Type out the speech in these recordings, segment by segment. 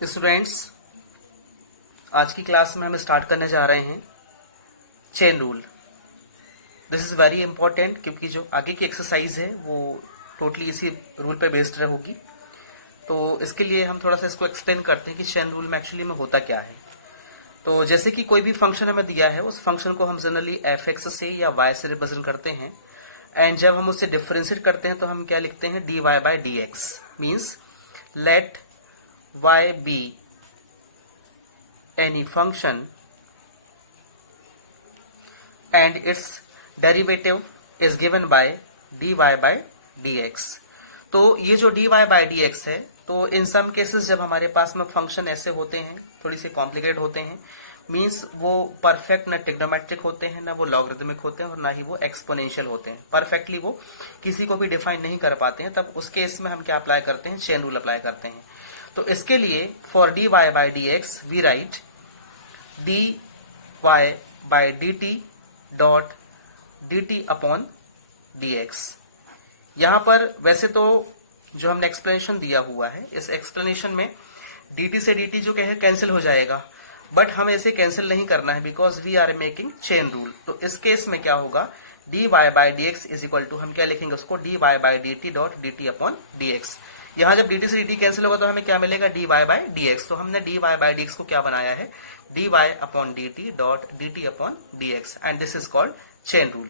Students, आज की class में हम स्टार्ट करने जा रहे हैं chain rule. This is very important क्योंकि जो आगे की एक्सरसाइज है वो टोटली इसी रूल पे बेस्ड होगी। तो इसके लिए हम थोड़ा सा इसको एक्सप्लेन करते हैं कि चेन रूल में एक्चुअली में होता क्या है। तो जैसे कि कोई भी फंक्शन हमें दिया है, उस फंक्शन को हम जनरली एफ एक्स से या वाई से रिप्रेजेंट करते हैं। एंड जब हम उससे डिफरेंशिएट करते हैं तो हम क्या लिखते हैं, d y by D x. Means let y be any function and its derivative is given by dy by dx। तो ये जो dy by dx है, तो इन सम केसेस जब हमारे पास में फंक्शन ऐसे होते हैं, थोड़ी से कॉम्प्लिकेटेड होते हैं, मीन्स वो परफेक्ट ना ट्रिग्नोमेट्रिक होते हैं, ना वो लॉगरिथमिक होते हैं और ना ही वो एक्सपोनेंशियल होते हैं। परफेक्टली वो किसी को भी डिफाइन नहीं कर पाते हैं। तब उस केस में हम क्या अप्लाई करते हैं, चेन रूल अप्लाई करते हैं। तो इसके लिए for d y by D x we write d y by d t dot d t upon d x. यहां पर वैसे तो जो हमने एक्सप्लेनेशन दिया हुआ है, इस एक्सप्लेनेशन में डी टी से डी टी जो है कैंसिल हो जाएगा, बट हमें इसे कैंसिल नहीं करना है because we are making chain rule. तो इस केस में क्या होगा, d y by D x is equal to, हम क्या लिखेंगे उसको, d y by d t dot d t upon d x. यहां जब dt से dt कैंसिल होगा तो हमें क्या मिलेगा, dy बाय dx। तो हमने dy बाय dx को क्या बनाया है, dy upon dt dot dt upon dx and this is called chain rule.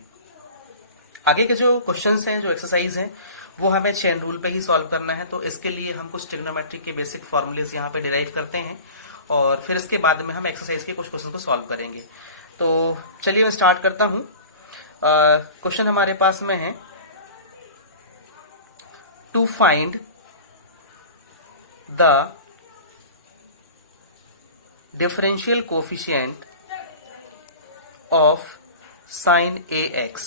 आगे के जो क्वेश्चंस हैं, जो एक्सरसाइज हैं, वो हमें चेन रूल पे ही सॉल्व करना है। तो इसके लिए हम कुछ ट्रिग्नोमेट्री के बेसिक फॉर्मूलेज यहाँ पे डिराइव करते हैं और फिर इसके बाद में हम एक्सरसाइज के कुछ क्वेश्चन को सॉल्व करेंगे। तो चलिए मैं स्टार्ट करता हूँ। क्वेश्चन हमारे पास में है, to find the differential coefficient of sin ax।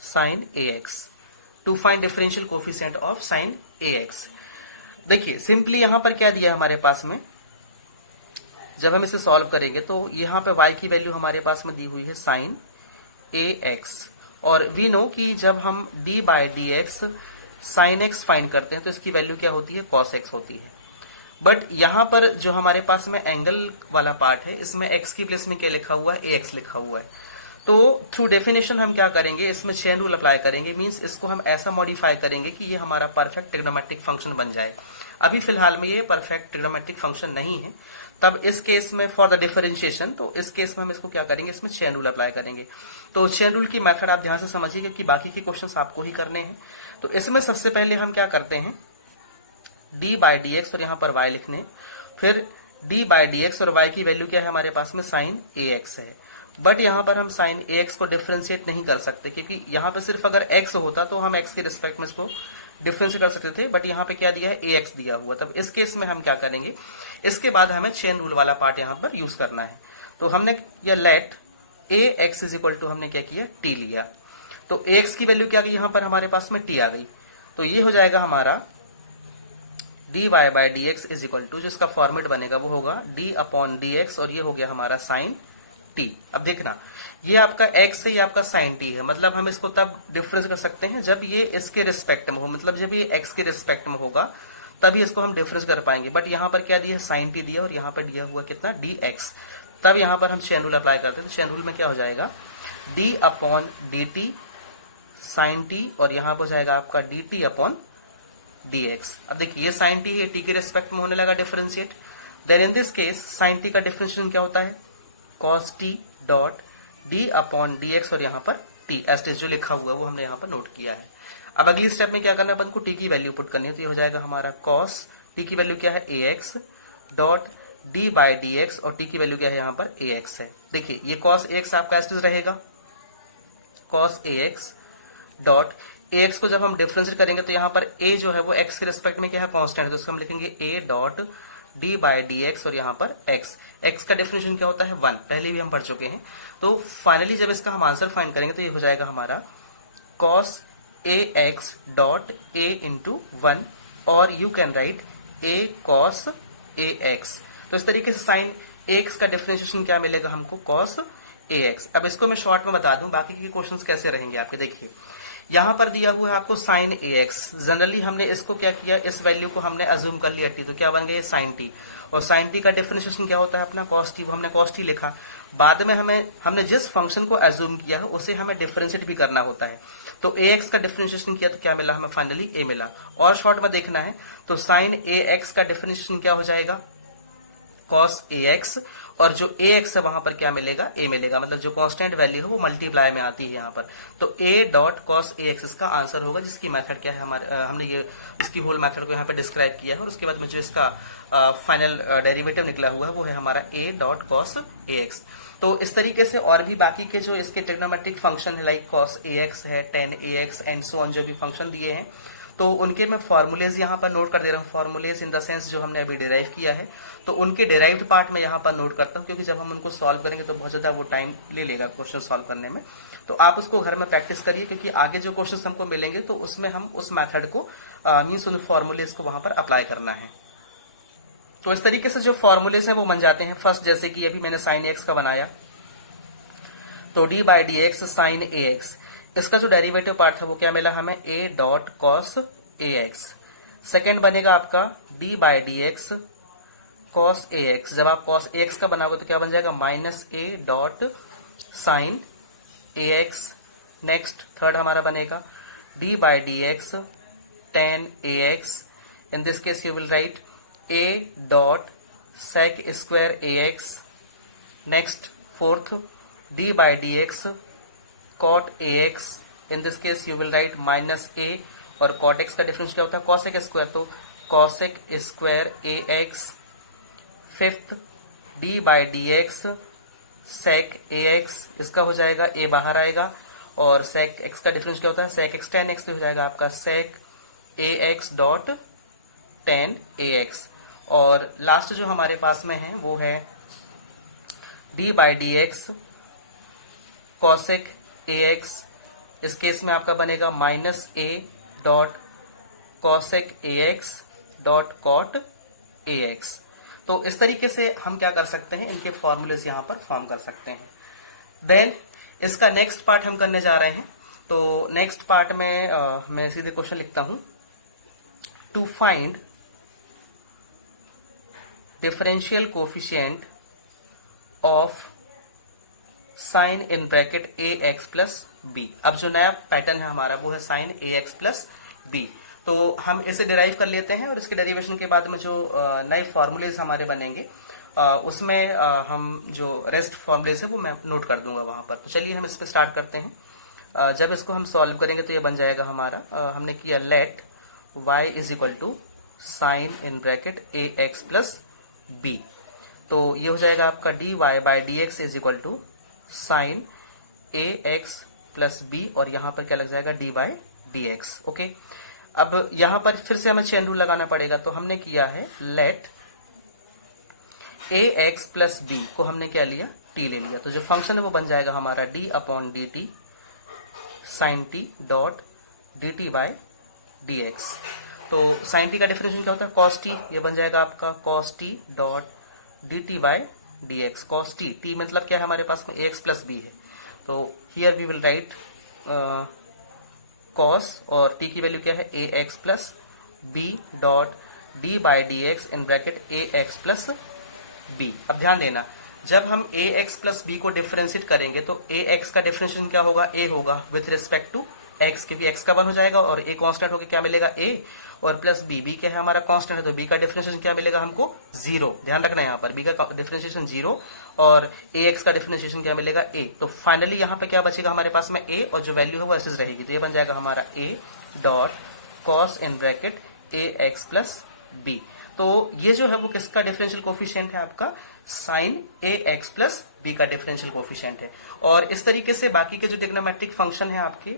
sin ax, to find differential coefficient of sin ax। देखिए सिंपली यहां पर क्या दिया है हमारे पास में, जब हम इसे सॉल्व करेंगे तो यहां पे y की वैल्यू हमारे पास में दी हुई है sin ax, और वी नो कि जब हम d by D x sine x find करते हैं तो इसकी वैल्यू क्या होती है, cos x होती है। बट यहां पर जो हमारे पास में एंगल वाला पार्ट है, इसमें x की प्लेस में क्या लिखा हुआ है, ax लिखा हुआ है। तो थ्रू डेफिनेशन हम क्या करेंगे, इसमें चेन रूल अप्लाई करेंगे। मींस इसको हम ऐसा मॉडिफाई करेंगे कि ये हमारा परफेक्ट ट्रिग्नोमेट्रिक फंक्शन बन जाए। अभी फिलहाल में ये परफेक्ट ट्रिग्नोमेट्रिक फंक्शन नहीं है, तब इस केस में फॉर द डिफरेंशिएशन, तो इस केस में हम इसको क्या करेंगे, इसमें चेन रूल अप्लाई करेंगे। तो चेन रूल की मेथड आप ध्यान से समझिए क्योंकि बाकी के क्वेश्चंस आपको ही करने हैं। तो इसमें सबसे पहले हम क्या करते हैं, डी बाई डी एक्स और यहाँ पर y लिखने, फिर डी बाई डी एक्स और y की वैल्यू क्या है हमारे पास में, साइन ए एक्स है। बट यहाँ पर हम साइन ए एक्स को डिफरेंशिएट नहीं कर सकते क्योंकि यहाँ पे सिर्फ अगर x होता तो हम x के रिस्पेक्ट में इसको डिफरेंशिएट कर सकते थे, बट यहाँ पे क्या दिया है, ए एक्स दिया हुआ। तब इस केस में हम क्या करेंगे, इसके बाद हमें चेन रूल वाला पार्ट यहाँ पर यूज करना है। तो हमने यह let a x is equal to, हमने क्या किया, टी लिया। तो ए एक्स की वैल्यू क्या गई, यहाँ पर हमारे पास में टी आ गई। तो ये हो जाएगा हमारा d y by D x is equal to, जिसका फॉर्मेट बनेगा वो होगा डी अपॉन डी एक्स, और ये हो गया हमारा साइन टी। अब देखना, ये आपका x है, ये आपका साइन t है। मतलब हम इसको तब डिफरेंस कर सकते हैं जब ये इसके रिस्पेक्ट में हो, मतलब जब ये x के रिस्पेक्ट में होगा तभी इसको हम डिफरेंस कर पाएंगे। बट यहाँ पर क्या दिया है, साइन t दिया, और यहाँ पर दिया हुआ कितना, dx। तब यहाँ पर हम चेन रूल अप्लाई करते हैं। तो चेन रूल में क्या हो जाएगा, d upon d t sine t, और यहाँ पर हो जाएगा आपका dt अपॉन dx। अब देखिए ये साइन t है, t के रिस्पेक्ट में होने लगा differentiate. Then in this case sine t का डिफरेंशिएशन क्या होता है, cos t dot d upon dx, और यहाँ पर t एस जो लिखा हुआ है वो हमने यहाँ पर नोट किया है। अब अगली स्टेप में क्या करना है, अपन को t की वैल्यू पुट करनी है। तो ये हो जाएगा हमारा cos t की वैल्यू क्या है, ax dot d by dx, और t की वैल्यू क्या है यहाँ पर, ax है। देखिए ये cos ax आपका एस रहेगा, cos ax डॉट ax को जब हम डिफरेंशिएट करेंगे तो यहाँ पर a जो है वो x के रिस्पेक्ट में क्या है, कांस्टेंट है। तो उसको हम लिखेंगे a dot d by D x, और यहाँ पर x का डेफिनेशन क्या होता है, 1, पहले भी हम पढ़ चुके हैं। तो फाइनली जब इसका हम आंसर फाइंड करेंगे तो ये हो जाएगा हमारा cos ax dot a into 1, और you can right a cos ax। तो इस तरीके से साइन ax का डिफरेंशिएशन क्या मिलेगा हमको, cos ax। अब इसको मैं शॉर्ट में बता दूं बाकी के क्वेश्चंस कैसे रहेंगे आपके। देखिए यहाँ पर दिया हुआ है आपको sin ax। जनरली हमने इसको क्या किया, इस वैल्यू को हमने अज्यूम कर लिया t, तो क्या बन गया sin t। और sin t का डिफरेंशिएशन क्या होता है अपना cos t, वो हमने cos t लिखा। बाद में हमने जिस फंक्शन को अज्यूम किया है उसे हमें डिफरेंशिएट भी करना होता है। तो ax का डिफरेंशिएशन किया तो क्या मिला हमें, फाइनली a मिला। और शॉर्ट में देखना है तो sin ax का डिफरेंशिएशन क्या हो जाएगा, cos ax। और जो ax है वहां पर क्या मिलेगा, a मिलेगा। मतलब जो कांस्टेंट वैल्यू है वो मल्टीप्लाई में आती है यहाँ पर। तो a डॉट cos ax इसका आंसर होगा, जिसकी मेथड क्या है हमारे, हमने ये इसकी होल मेथड को यहाँ पे डिस्क्राइब किया है। और उसके बाद में जो इसका फाइनल डेरिवेटिव निकला हुआ है वो है हमारा a डॉट cos ax। तो इस तरीके से और भी बाकी के जो इसके ट्रिग्नोमेट्रिक फंक्शन है लाइक cos ax है, tan ax and so on, जो भी फंक्शन दिए हैं तो उनके मैं फॉर्मूलेज यहाँ पर नोट कर दे रहा हूँ। फॉर्मूलेज इन द सेंस जो हमने अभी डिराइव किया है, तो उनके डिराइव्ड पार्ट में यहाँ पर नोट करता हूँ, क्योंकि जब हम उनको सॉल्व करेंगे तो बहुत ज्यादा वो टाइम ले लेगा क्वेश्चन सॉल्व करने में। तो आप उसको घर में प्रैक्टिस करिए, क्योंकि आगे जो क्वेश्चन हमको मिलेंगे तो उसमें हम उस मैथड को मीन्स उन फॉर्मूलेज को वहां पर अप्लाई करना है। तो इस तरीके से जो फॉर्मूलेज हैं वो बन जाते हैं। फर्स्ट जैसे कि अभी मैंने sin ax का बनाया, तो d by D x sine a x, इसका जो डेरिवेटिव पार्ट था वो क्या मिला हमें, a dot cos a x. Second बनेगा आपका d by D x cos a x. जब आप कॉस ए एक्स का बनाओगे तो क्या बन जाएगा, minus a dot sine a x. Next third हमारा बनेगा d by D x tan a x. In this case you will write a dot sec square a x. Next fourth d by dx cot ax। in this case you will write minus a, और cot x का difference क्या होता है, cosec square, तो cosec square ax। Fifth d by dx sec ax, इसका हो जाएगा a बाहर आएगा, और sec x का डिफरेंस क्या होता है, sec x tan x, तो हो जाएगा आपका sec ax dot tan ax। और लास्ट जो हमारे पास में है वो है d by dx cosec ax। इस केस में आपका बनेगा minus a dot cosec ax dot cot ax। तो इस तरीके से हम क्या कर सकते हैं, इनके फॉर्मूलेस यहां पर फॉर्म कर सकते हैं। देन इसका नेक्स्ट पार्ट हम करने जा रहे हैं। तो नेक्स्ट पार्ट में मैं सीधे क्वेश्चन लिखता हूं, to find differential coefficient of sine in bracket A x plus B. अब जो नया पैटर्न है हमारा वो है sine a x plus b. तो हम इसे डिराइव कर लेते हैं, और इसके डेरिवेशन के बाद में जो नए फॉर्मूलेज हमारे बनेंगे उसमें हम जो रेस्ट फॉर्मूलेज है वो मैं नोट कर दूंगा वहां पर। तो चलिए हम इस पर स्टार्ट करते हैं। जब इसको हम सॉल्व करेंगे तो ये बन जाएगा हमारा, हमने किया let y is equal to sine in bracket A x plus b. तो ये हो जाएगा आपका d y by D x is equal to sine a x plus b, और यहां पर क्या लग जाएगा, d by D x. Okay, अब यहां पर फिर से हमें चेन रूल लगाना पड़ेगा। तो हमने किया है late a x plus B को हमने क्या लिया, टी ले लिया। तो जो फंक्शन है वो बन जाएगा हमारा d upon d t sine t dot d t by D x. तो साइन टी का डिफरेंशिएशन क्या होता है, कॉस टी, ये बन जाएगा आपका cos t dot d t by D x. Cos t, T मतलब क्या है हमारे पास में, एक्स प्लस बी है। तो here we will write cos, और टी की वैल्यू क्या है, A x plus B dot D by D X in bracket A x plus B. अब ध्यान देना, जब हम ए एक्स प्लस बी को डिफरेंशिएट करेंगे तो ए एक्स का डिफरेंशिएशन क्या होगा, ए होगा विथ रिस्पेक्ट टू एक्स, क्योंकि एक्स का 1 हो जाएगा, और ए कांस्टेंट होकर क्या मिलेगा, ए, और प्लस बी, बी क्या है हमारा कांस्टेंट है, तो बी का डिफरेंशिएशन क्या मिलेगा हमको, 0। ध्यान रखना है यहाँ पर बी का डिफरेंशिएशन 0, और ए एक्स का डिफरेंशिएशन क्या मिलेगा, ए। तो फाइनली यहाँ पे क्या बचेगा हमारे पास में, ए, और जो वैल्यू है वो ऐसे रहेगी। तो ये बन जाएगा हमारा a dot cos in bracket A x plus b. तो ये जो है वो किसका डिफरेंशियल कोफिशिएंट है, आपका sign a x plus b का डिफरेंशियल कोफिशिएंट है। और इस तरीके से बाकी के जो ट्रिग्नोमेट्रिक फंक्शन है आपके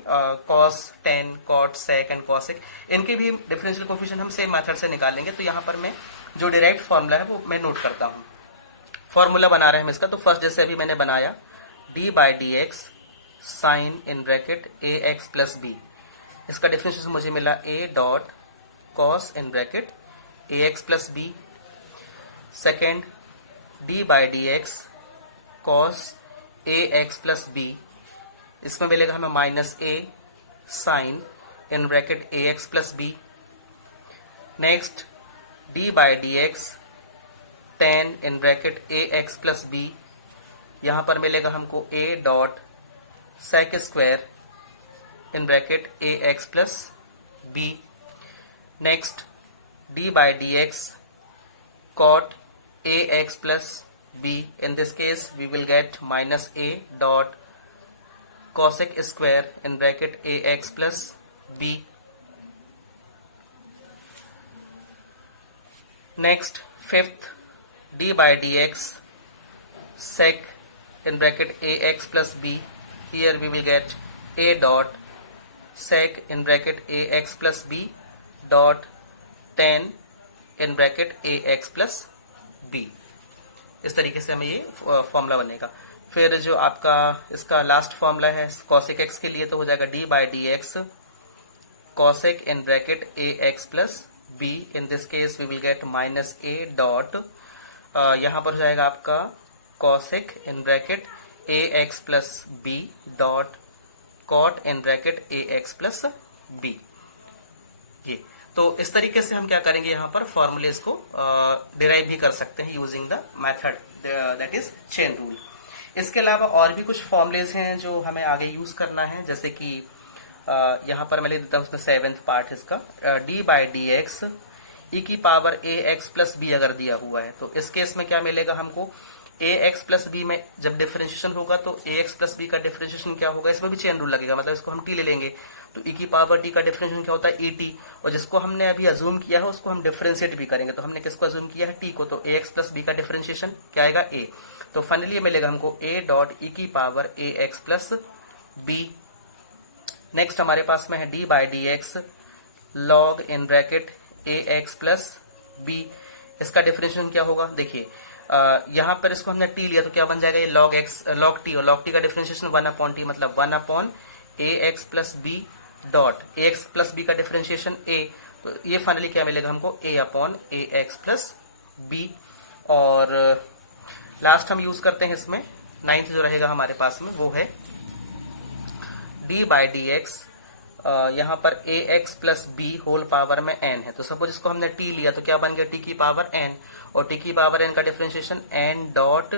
cos, tan, cot, sec and cosec, इनके भी डिफरेंशियल कोफिशिएंट हम सेम मेथड से निकालेंगे। तो यहाँ पर मैं जो डिराइव्ड फॉर्मूला है वो मैं नोट करता हूँ। फॉर्मूला बना रहे हैं हम इसका। तो फर्स्ट जैसे अभी मैंने बनाया d by D x sine in bracket A x plus b, इसका डिफरेंशिएशन मुझे मिला a dot cos in bracket A x plus b. Second d by D x cos a x plus b, इसमें मिलेगा हमें minus a sine in bracket A x plus b. Next d by D x tan in bracket A x plus b, यहां पर मिलेगा हमको a dot sec square in bracket A x plus b. Next d by D x cot ax plus b, in this case we will get minus a dot cosec square in bracket ax plus b. Next fifth d by dx sec in bracket ax plus b, here we will get a dot sec in bracket ax plus b dot tan in bracket A x plus b. इस तरीके से हमें ये formula बनेगा। फिर जो आपका इसका लास्ट फॉर्मूला है कॉसेक एक्स के लिए, तो हो जाएगा d by D x cosec in bracket A x plus b, in this case we will get minus a dot, यहां पर हो जाएगा आपका cosec in bracket A x plus B dot cot in bracket A x plus b. ये तो इस तरीके से हम क्या करेंगे, यहाँ पर फॉर्मूलेज को डिराइव भी कर सकते हैं using the method that is chain rule. इसके अलावा और भी कुछ फॉर्मूलेज हैं जो हमें आगे यूज करना है, जैसे कि यहाँ पर मैं लिख देता हूँ उसमें सेवेंथ पार्ट इसका, डी बाई डी एक्स ई की power a x plus B अगर दिया हुआ है, तो इस केस में क्या मिलेगा हमको, ए एक्स प्लस बी में जब डिफरेंशिएशन होगा तो ए एक्स प्लस बी का डिफरेंशिएशन क्या होगा, इसमें भी चेन रूल लगेगा, मतलब इसको हम टी ले लेंगे, तो ई की पावर टी का डिफरेंशिएशन क्या होता है ई टी, और जिसको हमने अभी अज्यूम किया है उसको हम डिफरेंशिएट भी करेंगे, तो हमने किसको अज्यूम किया है, टी को, तो ए एक्स प्लस बी का डिफरेंशिएशन क्या आएगा ए, तो फाइनली मिलेगा हमको ए डॉट ई की power a x plus b. Next हमारे पास में है d by D x log in bracket A x plus b, इसका डिफरेंशिएशन क्या होगा, देखिए यहाँ पर इसको हमने टी लिया तो क्या बन जाएगा, ये लॉग एक्स लॉग टी, और लॉग टी का डिफरेंशिएशन वन अपॉन टी, मतलब one upon a x plus B dot a x plus b का डिफरेंशिएशन ए, तो ये फाइनली क्या मिलेगा हमको a upon a x plus b. और लास्ट हम यूज करते हैं इसमें नाइन्थ जो रहेगा हमारे पास में वो है डी बाई डी एक्स, यहाँ पर A x plus B whole power में एन है, तो सपोज इसको हमने टी लिया तो क्या बन गया टी की पावर एन, और टी की पावर एन का differentiation N dot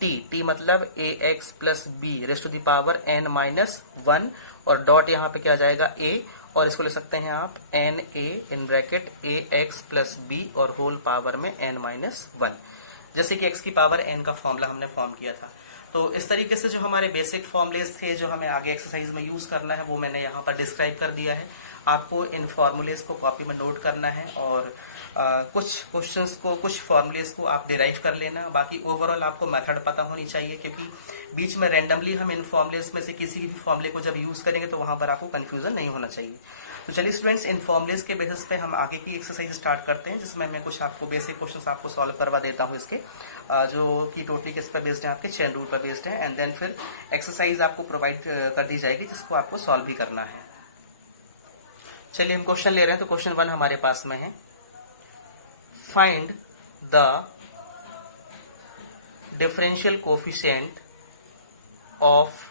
T, T मतलब A x plus B raised to the power N minus one, और डॉट यहाँ पे क्या जाएगा ए, और इसको ले सकते हैं आप n a in bracket A x plus b और होल पावर में एन माइनस वन, जैसे कि एक्स की पावर एन का फॉर्मूला हमने फॉर्म किया था। तो इस तरीके से जो हमारे बेसिक फॉर्मुलेज थे जो हमें आगे एक्सरसाइज में यूज करना है वो मैंने यहाँ पर डिस्क्राइब कर दिया है। आपको इन फॉर्मुलेज को कॉपी में नोट करना है और कुछ क्वेश्चंस को, कुछ फॉर्मुलेज को आप डिराइव कर लेना। बाकी ओवरऑल आपको मेथड पता होनी चाहिए, क्योंकि बीच में रैंडमली हम इन फॉर्मुलेज में से किसी भी फॉर्मुले को जब यूज करेंगे तो वहां पर आपको कंफ्यूजन नहीं होना चाहिए। तो चलिए स्टूडेंट्स, इन फॉर्मुलेज के बेसिस पे हम आगे की एक्सरसाइज स्टार्ट करते हैं, जिसमें मैं कुछ आपको बेसिक क्वेश्चंस आपको सॉल्व करवा देता हूँ इसके, जो कि टोटली किस पर बेस्ड है, आपके चेन रूल पर बेस्ड है, एंड देन फिर एक्सरसाइज आपको प्रोवाइड कर दी जाएगी जिसको आपको सॉल्व भी करना है। चलिए हम क्वेश्चन ले रहे हैं। तो क्वेश्चन 1 हमारे पास में है, find the differential coefficient of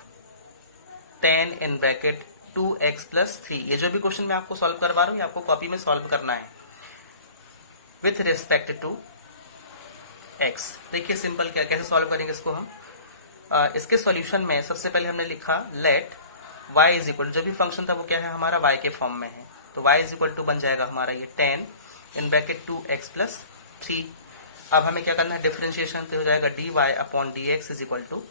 10 in bracket 2x plus 3। ये जो भी क्वेश्चन मैं आपको सॉल्व करवा रहा हूँ ये आपको कॉपी में सॉल्व करना है विथ रिस्पेक्ट टू x। देखिए सिंपल क्या, कैसे सॉल्व करेंगे इसको हम। इसके सॉल्यूशन में सबसे पहले हमने लिखा लेट y इज इक्वल, जो भी फंक्शन था वो क्या है हमारा y के फॉर्म में है, तो y इज इक्वल टू बन जाएगा हमारा ये 10 इन ब्रैकेट 2x प्लस 3। अब हमें क्या करना है, डिफरेंशिएशन तो हो जाएगा dy upon dx is equal to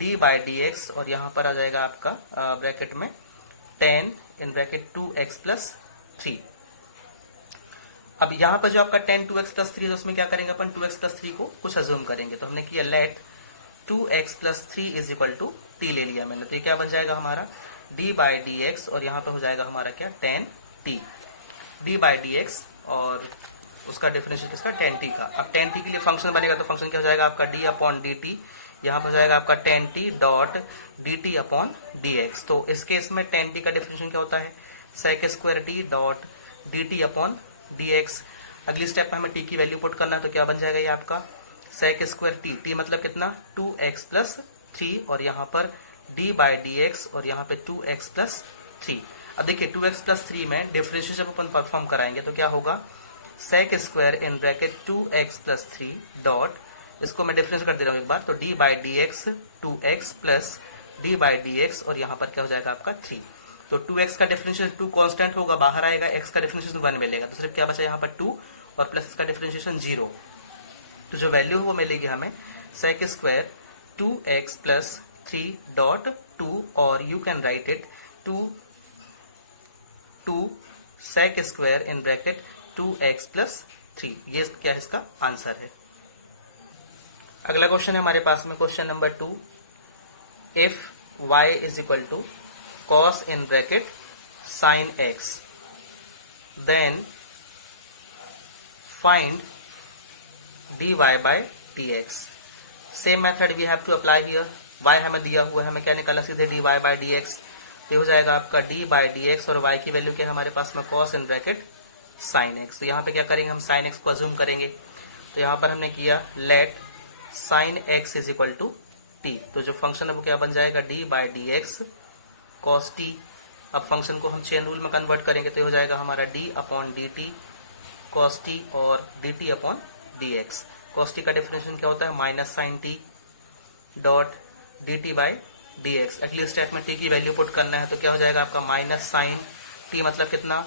d by dx, और यहाँ पर आ जाएगा आपका ब्रैकेट में 10 इन ब्रैकेट 2x प्लस 3। अब यहाँ पर जो आपका 10 2x प्लस 3 है उसमें क्या करेंगे अपन, 2x प्लस 3 को कुछ अज्यूम करेंगे, तो हमने किया let 2x plus 3 is equal to t ले लिया मैंने, तो ये क्या बन जाएगा हमारा d बाई dx, और यहाँ पे हो जाएगा हमारा क्या 10t, d बाई dx और उसका डिफरेंशियल किसका 10t का। अब 10t के लिए फंक्शन बनेगा तो फंक्शन क्या हो जाएगा आपका d अपॉन dt, यहाँ पर हो जाएगा आपका 10t dot dt upon dx। तो इस केस में 10t का डिफरेंशियल क्या होता है sec square t dot dt upon dx। अगली स्टेप में हमें t की वैल्यू पुट करना है, तो क्या बन जाएगा ये आपका sec स्क्वायर t, t मतलब कितना 2x प्लस 3 और यहाँ पर d बाई डी एक्स और यहाँ पे 2x प्लस 3। अब देखिए 2x प्लस 3 में डिफरेंशियल जब अपन परफॉर्म कराएंगे तो क्या होगा, sec square in bracket 2x plus 3 dot, इसको मैं डिफरेंस कर दे रहा हूँ एक बार, तो d by D x 2x plus d by D x और यहाँ पर क्या हो जाएगा आपका 3। तो 2x का डिफरेंशिएशन 2 कांस्टेंट होगा, बाहर आएगा, x का डिफरेंशिएशन 1 मिलेगा, तो सिर्फ क्या बचा यहाँ पर 2 और प्लस इसका डिफरेंशिएशन 0। तो जो वैल्यू वो मिलेगी हमें sec square 2x plus 3 dot 2 और you can write it 2 sec square in bracket 2x plus 3। ये क्या इसका आंसर है। अगला क्वेश्चन है हमारे पास में question number 2, if y is equal to cos in bracket sin x, then find dy by dx। Same method we have to apply here. y हमें दिया हुआ है, हमें क्या निकालना, सीधे dy by dx। तो हो जाएगा आपका d by dx और y की वैल्यू क्या है हमारे पास में, cos in bracket sin x। तो यहाँ पे क्या करेंगे हम, sin x को अज्यूम करेंगे। तो यहाँ पर हमने किया let sin x is equal to t। तो जो फंक्शन है वो क्या बन जाएगा, d by dx cos t। अब फंक्शन को हम चेन रूल में कन्वर्ट करेंगे तो हो जाएगा हमारा d upon d t cos t और dt upon dx। cos t का डिफरेंशिएशन क्या होता है, minus sine t dot dt by dx। अगली स्टेप में t की वैल्यू पुट करना है तो क्या हो जाएगा आपका माइनस साइन t मतलब कितना,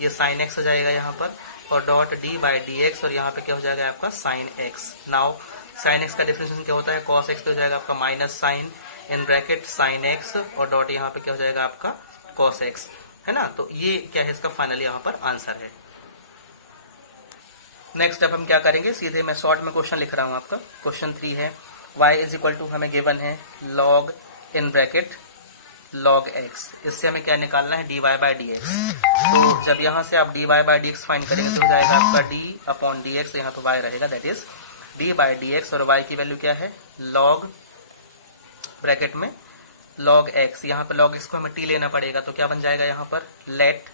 ये साइन x हो जाएगा यहाँ पर, और डॉट d बाई dx और यहाँ पे क्या हो जाएगा आपका sine x। Now sine x का डिफरेंशिएशन क्या होता है, cos x तो हो जाएगा आपका minus sine in bracket sine x और डॉट यहाँ पे क्या हो जाएगा आपका cos x, है ना। तो ये क्या है इसका फाइनल यहाँ पर आंसर है। नेक्स्ट अब हम क्या करेंगे, सीधे मैं शॉर्ट में क्वेश्चन लिख रहा हूँ आपका। क्वेश्चन 3 है y इज इक्वल टू हमें गिवन है log इन ब्रैकेट log x। इससे हमें क्या निकालना है, dy बाई डी एक्स। तो जब यहाँ से आप dy by D x find करेंगे तो हो जाएगा आपका d अपॉन डी एक्स, यहाँ पे y रहेगा, that is d by D x और y की वैल्यू क्या है, log ब्रैकेट में log x। यहाँ पे log x को हमें t लेना पड़ेगा, तो क्या बन जाएगा यहाँ पर let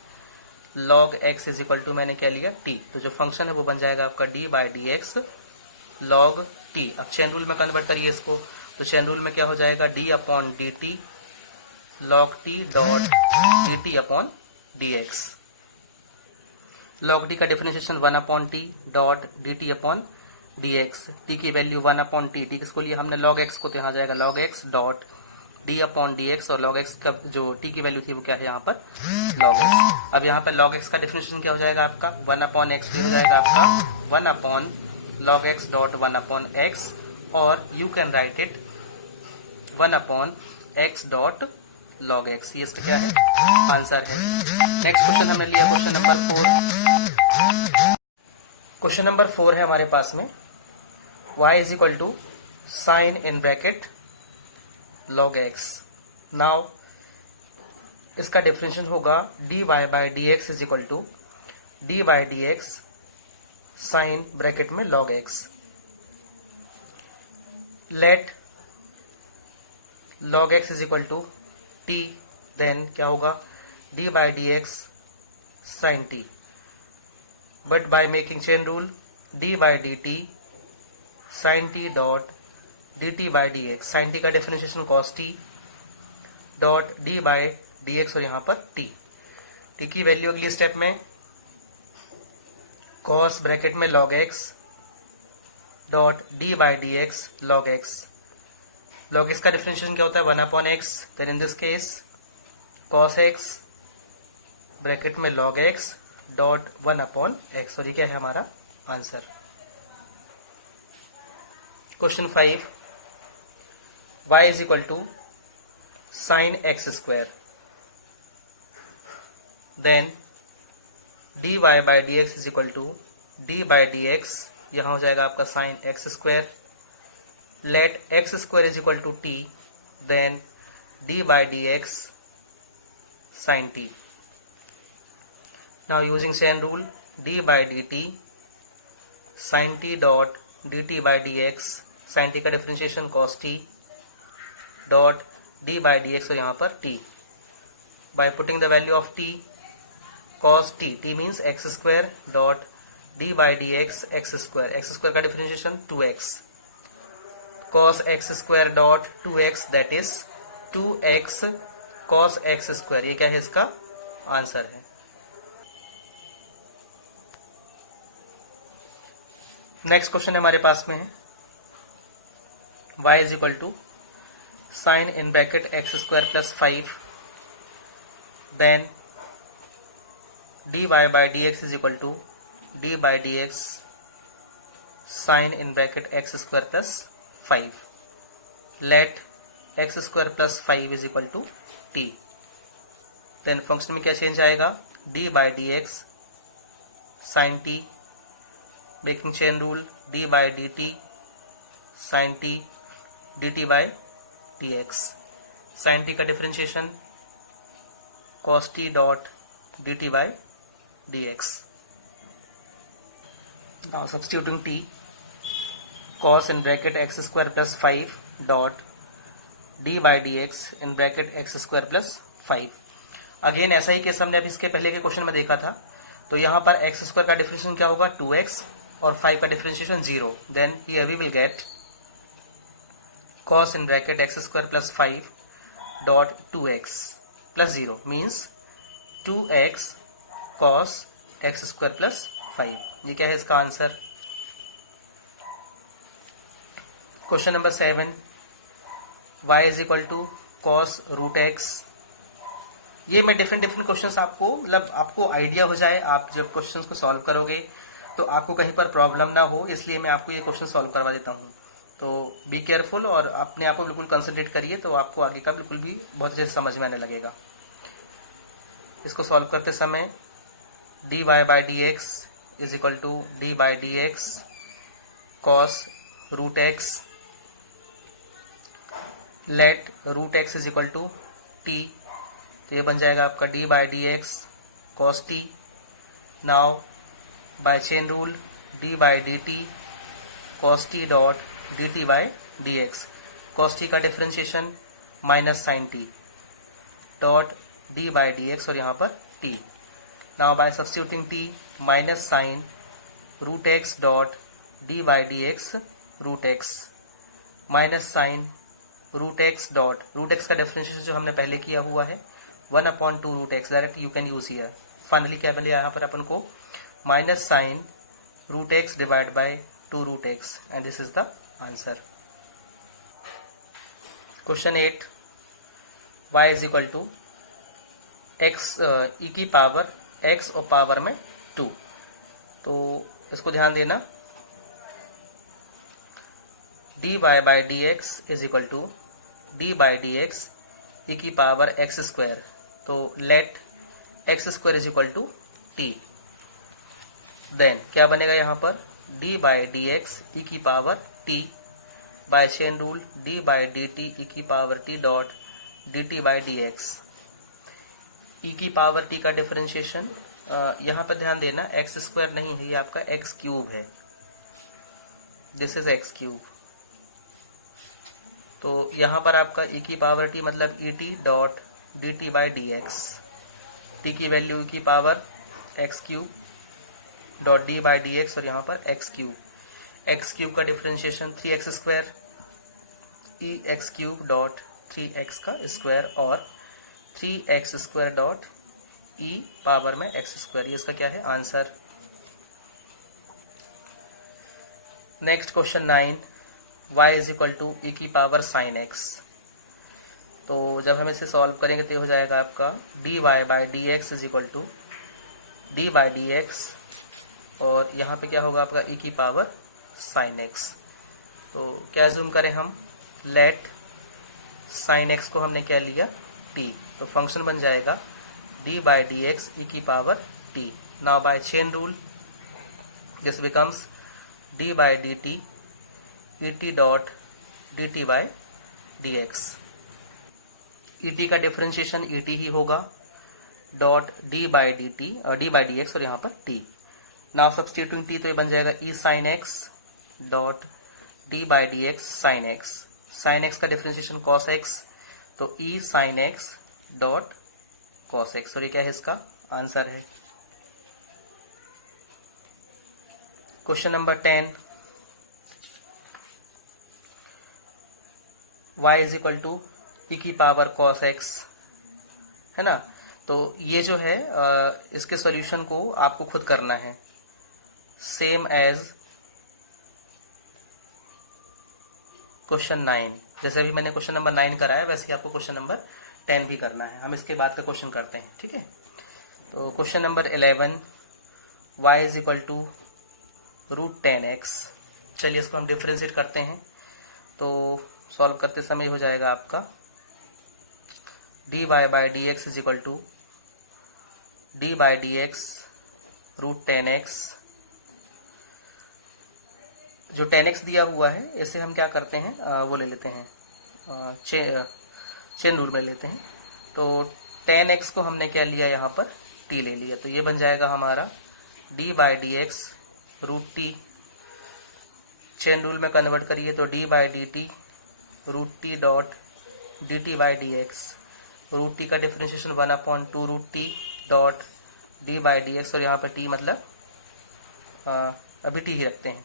log x is equal to मैंने क्या लिया t। तो जो फंक्शन है वो बन जाएगा आपका d by D x log t। अब चेन रूल में कन्वर्ट करिए इसको, तो चेन रूल में क्या हो जाएगा, d upon d T log t dot d t upon d x. log t का differentiation 1 upon T dot d t upon d x. T की वैल्यू 1 अपॉन टी, टी किसको लिया हमने log x को, तो यहाँ जाएगा log x dot d upon d x और log x का जो t की वैल्यू थी वो क्या है यहाँ पर log x। अब यहाँ पर log x का डिफरेंशिएशन क्या हो जाएगा आपका 1 अपॉन एक्स, हो जाएगा आपका 1 upon log x dot 1 upon x और you can write it 1 upon x dot log x। ये इसका क्या है आंसर है। नेक्स्ट क्वेश्चन हमने लिया क्वेश्चन नंबर 4। क्वेश्चन नंबर 4 है हमारे पास में y is equal to sine in bracket log x। Now इसका डिफरेंशिएशन होगा dy by D x is equal to d by D x sine bracket में log x। Let log x is equal to t, then क्या होगा d by D x sine t। But by making chain rule d by d t sine t dot d t by D x. Sine t का differentiation cos t dot d by D x और यहाँ पर t की value अगली step में cos bracket में log x dot d by D x log x। log x का differentiation क्या होता है 1 upon x, then in this case cos x bracket में log x dot 1 upon x और ये क्या है हमारा answer. Question 5 y is equal to sine x square, then dy by D x is equal to d by D x, यहाँ हो जाएगा आपका sign x square. Let x square is equal to t, then d by D x sine t। Now using chain rule d by d t sine t dot d t by D x, sine t का differentiation cos t dot d by D x और यहाँ पर t। By putting the value of t cos t means x square dot d by D x x square का differentiation 2x। cos x square dot 2x that is 2x cos x square. ये क्या है, इसका answer है। Next question हमारे पास में है y is equal to sine in bracket x square plus 5 then dy by dx is equal to d by dx sine in bracket x square plus 5 let x square plus 5 is equal to t। Then function में क्या change आएगा, d by dx sine t, making chain rule d by dt sine t dt by dx, sine t का differentiation cos t dot dt by dx। Now substituting t, cos in bracket x square plus 5 dot d by dx in bracket x square plus 5। Again ऐसा ही case हमने अभी इसके पहले के question में देखा था। तो यहाँ पर x स्क्वायर का डिफरेंशिएशन क्या होगा, 2x, और 5 का differentiation 0। Then here we will get cos in bracket x square plus 5 dot 2x plus 0 means 2x cos x square plus 5। ये क्या है इसका answer. Question number 7, y is equal to cos root x। ये मैं different questions आपको मतलब आपको idea हो जाए, आप जब क्वेश्चंस को सॉल्व करोगे तो आपको कहीं पर प्रॉब्लम ना हो, इसलिए मैं आपको ये क्वेश्चन सॉल्व करवा देता हूँ। तो बी केयरफुल और अपने आप को बिल्कुल कंसंट्रेट करिए, तो आपको आगे का बिल्कुल भी बहुत अच्छे से समझ में आने लगेगा। इसको सॉल्व करते समय dy by dx is equal to d by dx cos root x let root x is equal to t। तो ये बन जाएगा आपका d by dx cos t। Now by chain rule d by dt cos t dot dt by dx, cos t का differentiation minus sine t dot d by dx और यहाँ पर t। Now by substituting t minus sine root x dot d by dx root x minus sine root x dot root x का differentiation जो हमने पहले किया हुआ है 1/2 root x, direct you can use here. Finally क्या मिला यहाँ पर अपन को, minus sine root x divide by 2 root x, and this is the answer. Question 8, y is equal to x e की पावर x और पावर में 2। तो इसको ध्यान देना, dy by dx is equal to d by dx e की power x square. तो let x square is equal to t। Then क्या बनेगा यहाँ पर, d by dx e की power t by chain rule d by dt e की power t dot dt by dx। e की power t का differentiation यहाँ पर ध्यान देना, x स्क्वायर नहीं है, ये आपका x क्यूब है, दिस इज x क्यूब। तो यहाँ पर आपका e की पावर t मतलब et dot dt by dx, t की वैल्यू e की power x cube dot d by dx और यहाँ पर x क्यूब का differentiation 3x square e x cube dot 3x का स्क्वायर और 3x square dot e power में x square. ये इसका क्या है answer. Next question 9, y is equal to e की पावर साइन x। तो जब हम इसे सॉल्व करेंगे तो हो जाएगा आपका dy by dx is equal to d by dx और यहाँ पे क्या होगा आपका e की पावर साइन x। तो क्या जूम करें हम, लेट साइन x को हमने क्या लिया t, तो फंक्शन बन जाएगा d बाई dx e की power t। Now by chain rule this becomes d by dt et dot dt by dx। et का डिफरेंशिएशन et ही होगा डॉट d बाई dx और यहाँ पर t। नाउ सब्स्टिट्यूटिंग t, तो ये बन जाएगा e sine x dot d by dx sine x। Sine x का डिफरेंशिएशन cos x, तो e sine x dot cos x और ये क्या है इसका आंसर है। Question number 10, y is equal to E की पावर कॉस एक्स, है ना। तो ये जो है इसके सॉल्यूशन को आपको खुद करना है, सेम एज क्वेश्चन 9। जैसे अभी मैंने क्वेश्चन नंबर 9 कराया वैसे ही आपको क्वेश्चन नंबर 10 भी करना है। हम इसके बाद का क्वेश्चन करते हैं, ठीक है। तो question number 11, y is equal to √10x। चलिए इसको हम डिफ्रेंशिएट करते हैं। तो सॉल्व करते समय हो जाएगा आपका dy by D x is equal to d by D x √10x। जो 10x दिया हुआ है इसे हम क्या करते हैं, वो ले लेते हैं, चेन रूल में लेते हैं। तो 10x को हमने क्या लिया, यहाँ पर t ले लिया। तो ये बन जाएगा हमारा d by D x √t। Chain rule में कन्वर्ट करिए तो d by d T √t dot d t by D x. √t का differentiation 1/2 √t dot d by D x, और यहाँ पर t मतलब अभी t ही रखते हैं।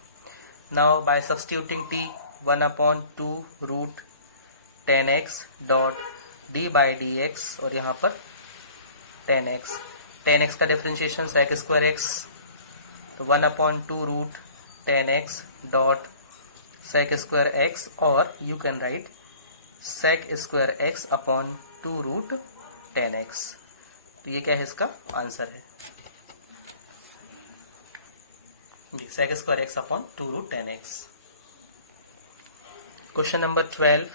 Now by substituting t 1/2 √10x dot d by D x, और यहाँ पर 10x का डिफ्रेंशिएशन sec स्क्वायर x, तो 1/2 √10x dot sec square x, और you can right sec square x upon 2 √10x। तो ये क्या है, इसका आंसर है sec square x upon 2 √10x। Question number 12,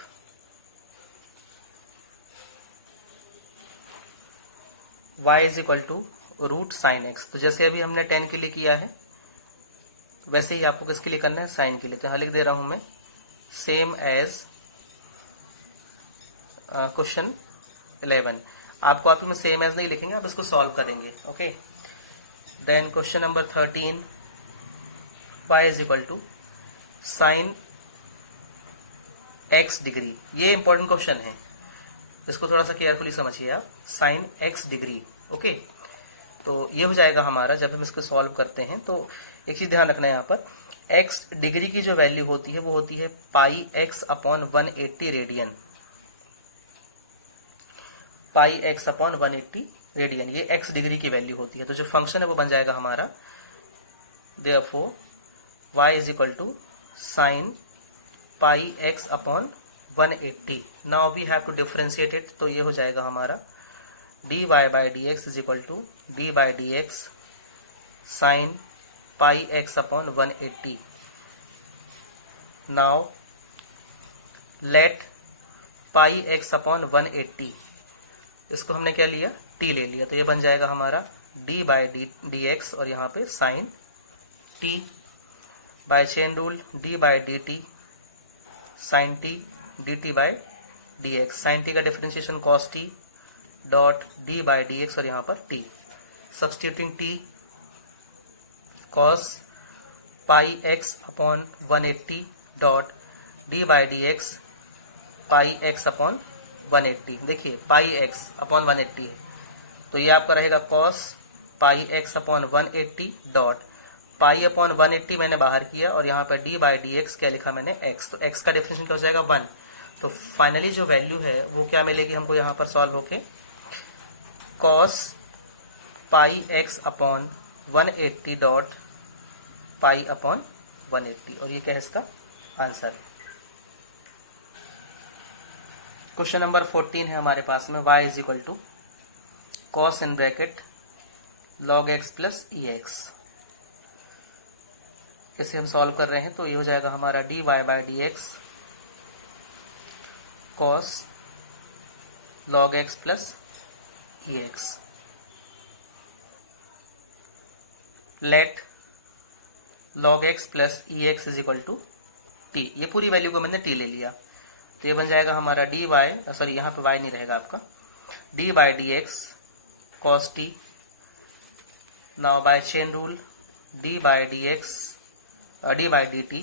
y is equal to √sin x। तो जैसे अभी हमने 10 के लिए किया है वैसे ही आपको किसके लिए करना है, साइन के लिए। तो यहाँ लिख दे रहा हूं मैं सेम एज क्वेश्चन 11। आप कॉपी में सेम एज नहीं लिखेंगे, आप इसको सॉल्व करेंगे, okay. Then question number 13, y is equal to sine x degree. ये इंपॉर्टेंट क्वेश्चन है, इसको थोड़ा सा केयरफुली समझिए आप। Sine x degree, okay. तो ये हो जाएगा हमारा, जब हम इसको सॉल्व करते हैं तो एक चीज ध्यान रखना है यहाँ पर, x डिग्री की जो वैल्यू होती है वो होती है पाई x अपॉन 180 रेडियन। पाई x अपॉन 180 रेडियन, ये x डिग्री की वैल्यू होती है। तो जो फंक्शन है वो बन जाएगा हमारा therefore y is equal to sine pi x upon 180। Now we have to differentiate it. तो ये हो जाएगा हमारा dy by D x is equal to d by D x sine pi x upon 180। Now let pi x upon 180, इसको हमने क्या लिया, t ले लिया। तो ये बन जाएगा हमारा d बाई डी एक्स, और यहाँ पे sine t by chain rule d by d t sine t d t by D x. Sine t का differentiation cos t dot d by D x, और यहाँ पर t। Substituting t cos pi x upon 180 dot d by D x pi x upon 180। देखिए पाई x upon 180 है, तो ये आपका रहेगा cos pi x upon 180 dot pi upon 180 मैंने बाहर किया, और यहाँ पर d बाई डी एक्स क्या लिखा मैंने, x। तो x का डिफरेंशिएशन क्या हो जाएगा, 1। तो फाइनली जो वैल्यू है वो क्या मिलेगी हमको यहाँ पर सॉल्व होके, cos pi x upon 180 dot pi upon 180, और ये क्या है, इसका आंसर है। क्वेश्चन नंबर 14 है हमारे पास में, y is equal to cos in bracket log x plus E x. इसे हम सॉल्व कर रहे हैं तो ये हो जाएगा हमारा dy by D x cos log x plus E x. Let log x plus E x is equal to t। ये पूरी वैल्यू को मैंने t ले लिया, तो ये बन जाएगा हमारा dy, सॉरी यहाँ पे y नहीं रहेगा आपका, d by D x cos t। Now by chain rule d by D x d by d t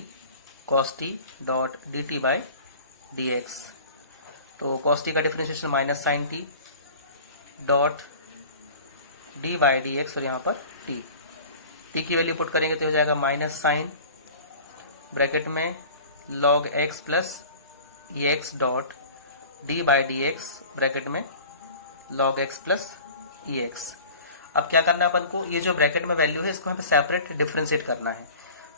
cos t dot d t by D x. तो कॉस टी का differentiation minus sine t dot D by D x, और यहाँ पर t. T की value put करेंगे तो हो जाएगा माइनस साइन ब्रैकेट में log x plus E x dot D by D x bracket में log x प्लस ई एक्स। अब क्या करना है अपन को, ये जो ब्रैकेट में वैल्यू है इसको हमें सेपरेट डिफरेंशिएट करना है।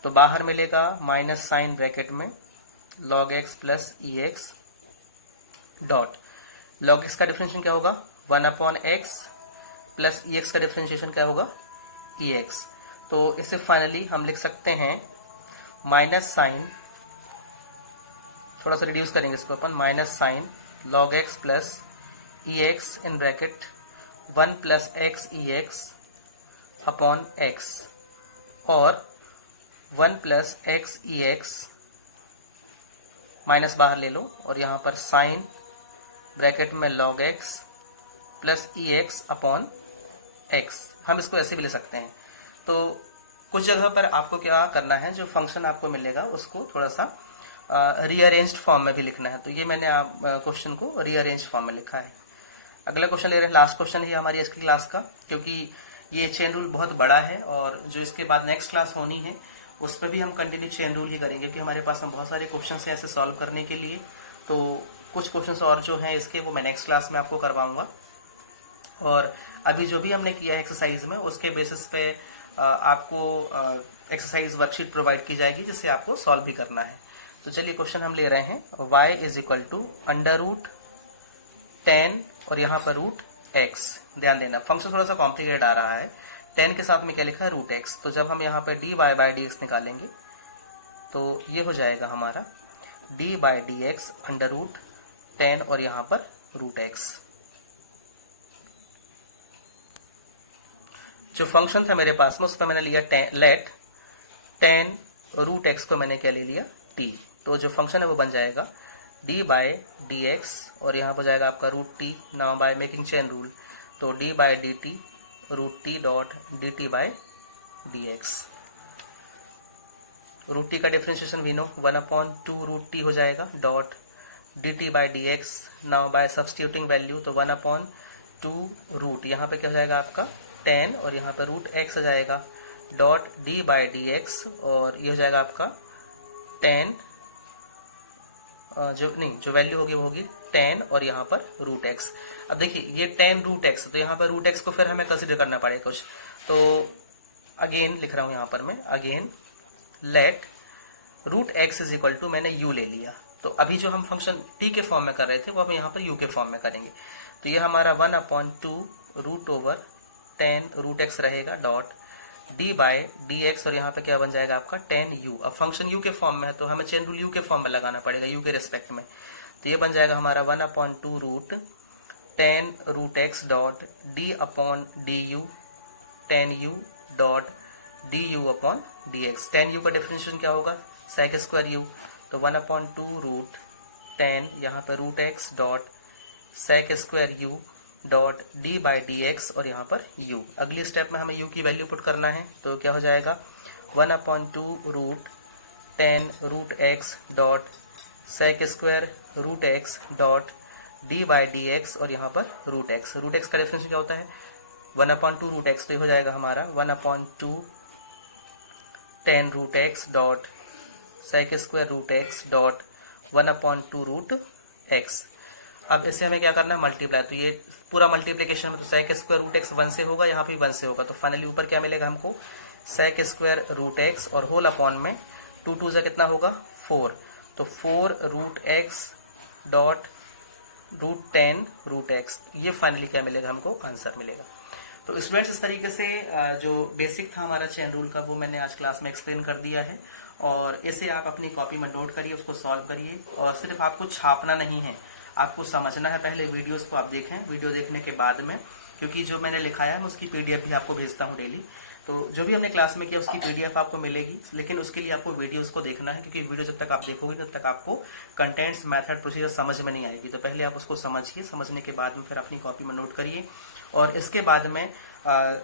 तो बाहर मिलेगा माइनस साइन ब्रैकेट में log x प्लस ई एक्स डॉट log x का डिफरेंशिएशन क्या होगा 1/x प्लस ई एक्स का डिफरेंशिएशन क्या होगा ई एक्स। तो इसे फाइनली हम लिख सकते हैं माइनस साइन, थोड़ा सा रिड्यूस करेंगे इसको अपन, minus sine log x plus E X in bracket 1 plus X E X upon X और 1 plus X E X minus बाहर ले लो और यहाँ पर साइन ब्रैकेट में log x प्लस ई एक्स अपॉन एक्स। हम इसको ऐसे भी ले सकते हैं। तो कुछ जगह पर आपको क्या करना है, जो फंक्शन आपको मिलेगा उसको थोड़ा सा रीअरेंज्ड फॉर्म में भी लिखना है। तो ये मैंने आप क्वेश्चन को रीअरेंज्ड फॉर्म में लिखा है। अगला क्वेश्चन ले रहे हैं, लास्ट क्वेश्चन ही हमारी इसकी क्लास का, क्योंकि ये चेन रूल बहुत बड़ा है और जो इसके बाद नेक्स्ट क्लास होनी है उस पर भी हम कंटिन्यू चेन रूल ही करेंगे, क्योंकि हमारे पास में बहुत सारे क्वेश्चन हैं ऐसे सॉल्व करने के लिए। तो कुछ क्वेश्चन और जो हैं इसके वो मैं नेक्स्ट क्लास में आपको करवाऊंगा। और अभी जो भी हमने किया है एक्सरसाइज में उसके बेसिस पे आपको एक्सरसाइज वर्कशीट प्रोवाइड की जाएगी जिससे आपको सॉल्व भी करना है। तो चलिए क्वेश्चन हम ले रहे हैं, y is equal to under root 10 और यहाँ पर रूट x। ध्यान देना फंक्शन थोड़ा सा कॉम्प्लिकेटेड आ रहा है, 10 के साथ में क्या लिखा है रूट x। तो जब हम यहाँ पे dy बाई डी एक्स निकालेंगे तो ये हो जाएगा हमारा dy by D x under root 10 और यहाँ पर रूट x। जो फंक्शन था मेरे पास में उसमें मैंने लिया लेट 10 रूट x को मैंने क्या ले लिया t। तो जो फंक्शन है वो बन जाएगा डी बाई डी एक्स और यहाँ पर जाएगा आपका root t. Now by making chain rule तो d by d t root t dot d t by D x. Root t का डिफरेंशिएशन भी नो 1/2 रूट टी हो जाएगा dot d t by D x. Now by substituting value तो 1/2 root, यहाँ पे क्या हो जाएगा आपका 10 और यहाँ पे रूट एक्स हो जाएगा dot D by D x और ये हो जाएगा आपका 10 जो वैल्यू होगी वो होगी 10 और यहाँ पर रूट एक्स। अब देखिए ये 10 रूट एक्स, तो यहाँ पर रूट एक्स को फिर हमें कंसिडर करना पड़ेगा कुछ। तो अगेन लिख रहा हूँ यहाँ पर मैं, again let root x is equal to मैंने u ले लिया। तो अभी जो हम फंक्शन t के फॉर्म में कर रहे थे वो हम यहाँ पर u के फॉर्म में करेंगे। तो ये हमारा 1/2 रूट ओवर 10 रूट एक्स रहेगा dot D by D x और यहाँ पे क्या बन जाएगा आपका 10u। अब फंक्शन u के फॉर्म में है तो हमें चेन रूल u के फॉर्म में लगाना पड़ेगा u के रिस्पेक्ट में। तो ये बन जाएगा हमारा 1/2 root 10 root x dot d upon d u 10u dot d u upon d x. 10u का डिफरेंशिएशन क्या होगा सेक स्क्वायर u। तो 1/2 रूट 10 यहाँ पे root x dot sec square u dot D by D x और यहाँ पर u। अगली स्टेप में हमें u की वैल्यू पुट करना है तो क्या हो जाएगा 1/2 root 10 root x dot sec square root x dot D by D x और यहाँ पर रूट एक्स। रूट एक्स का डिफरेंस क्या होता है 1/2 रूट एक्स। तो ये हो जाएगा हमारा 1/2 10 root x dot sec square root x dot 1/2 root x. अब इससे हमें क्या करना है मल्टीप्लाई। तो ये पूरा मल्टीप्लीकेशन में तो सेक स्क्वायर रूट एक्स 1 से होगा, यहाँ पे 1 से होगा। तो फाइनली ऊपर क्या मिलेगा हमको सेक स्क्वायर रूट एक्स और होल अपॉन में 2 2 से कितना होगा 4। तो 4 root x dot root 10 root x. ये फाइनली क्या मिलेगा हमको आंसर मिलेगा। तो स्टूडेंट्स इस तरीके से जो बेसिक था हमारा चेन रूल का वो मैंने आज क्लास में एक्सप्लेन कर दिया है और इसे आप अपनी कॉपी में नोट करिए, उसको सॉल्व करिए। और सिर्फ आपको छापना नहीं है, आपको समझना है। पहले वीडियोस को आप देखें, वीडियो देखने के बाद में, क्योंकि जो मैंने लिखाया है मैं उसकी पीडीएफ भी आपको भेजता हूँ डेली। तो जो भी हमने क्लास में किया उसकी पीडीएफ आपको मिलेगी, लेकिन उसके लिए आपको वीडियोस को देखना है, क्योंकि वीडियो जब तक आप देखोगे तब तक आपको कंटेंट्स मेथड प्रोसीजर समझ में नहीं आएगी। तो पहले आप उसको समझिए, समझने के बाद में फिर अपनी कॉपी में नोट करिए। और इसके बाद में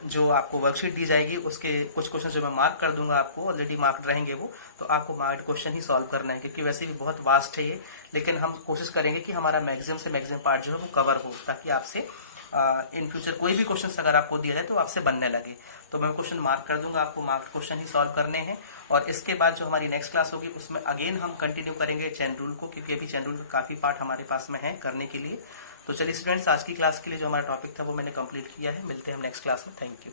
जो आपको वर्कशीट दी जाएगी उसके कुछ क्वेश्चन जो मैं मार्क कर दूंगा, आपको ऑलरेडी मार्क्ड रहेंगे वो, तो आपको मार्क्ड क्वेश्चन ही सॉल्व करना है, क्योंकि वैसे भी बहुत वास्ट है ये। लेकिन हम कोशिश करेंगे कि हमारा मैक्सिमम से मैक्सिमम पार्ट जो है वो कवर हो, ताकि आपसे इन फ्यूचर कोई भी क्वेश्चन अगर आपको दिया जाए तो आपसे बनने लगे, तो मैं क्वेश्चन मार्क कर दूंगा, आपको मार्क क्वेश्चन ही सॉल्व करने हैं। और इसके बाद जो हमारी नेक्स्ट क्लास होगी उसमें अगेन हम कंटिन्यू करेंगे चेन रूल को, क्योंकि अभी चेन रूल का काफी पार्ट हमारे पास में है करने के लिए। तो चलिए स्टूडेंट्स, आज की क्लास के लिए जो हमारा टॉपिक था वो मैंने कंप्लीट किया है। मिलते हैं हम नेक्स्ट क्लास में। Thank you.